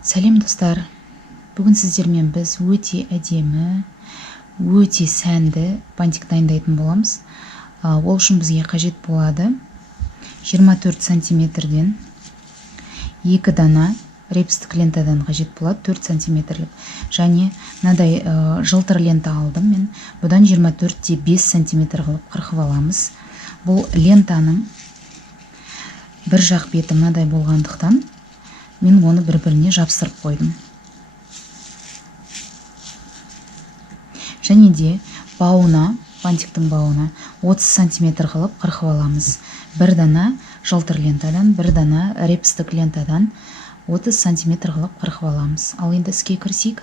Сәлем достар, бүгін сіздермен біз өте әдемі, өте сәнді бантик дайындайтын боламыз. Ол үшін бізге қажет болады 24 сантиметрден 2 дана репстік лентадан қажет болады, 4 сантиметрлік. Және мынадай жылтыр лента алдым мен. Бұдан 24-те 5 сантиметр қылып қырқып аламыз. Бұл лентаның бір жақ беті мынадай болғандықтан мен оны бір-біріне жапсырып қойдым. Және де бауына, бантиктің бауына 30 сантиметр қылып қырқып аламыз. Бір дана жылтыр лентадан, бір дана репстік лентадан 30 сантиметр қылып қырқып аламыз. Ал енді іске кірісейік.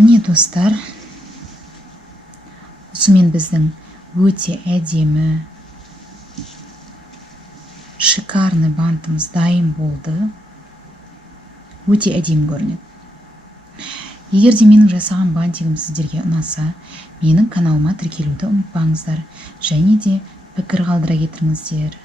Міне достар, осымен біздің өте әдемі шикарный бантымыз дайын болды. Өте әдемі көрінеді. Егер де менің жасаған бантигім сіздерге ұнаса, менің каналыма тіркелуді ұмытпаңыздар, және де пікір қалдыра кетіріңіздер.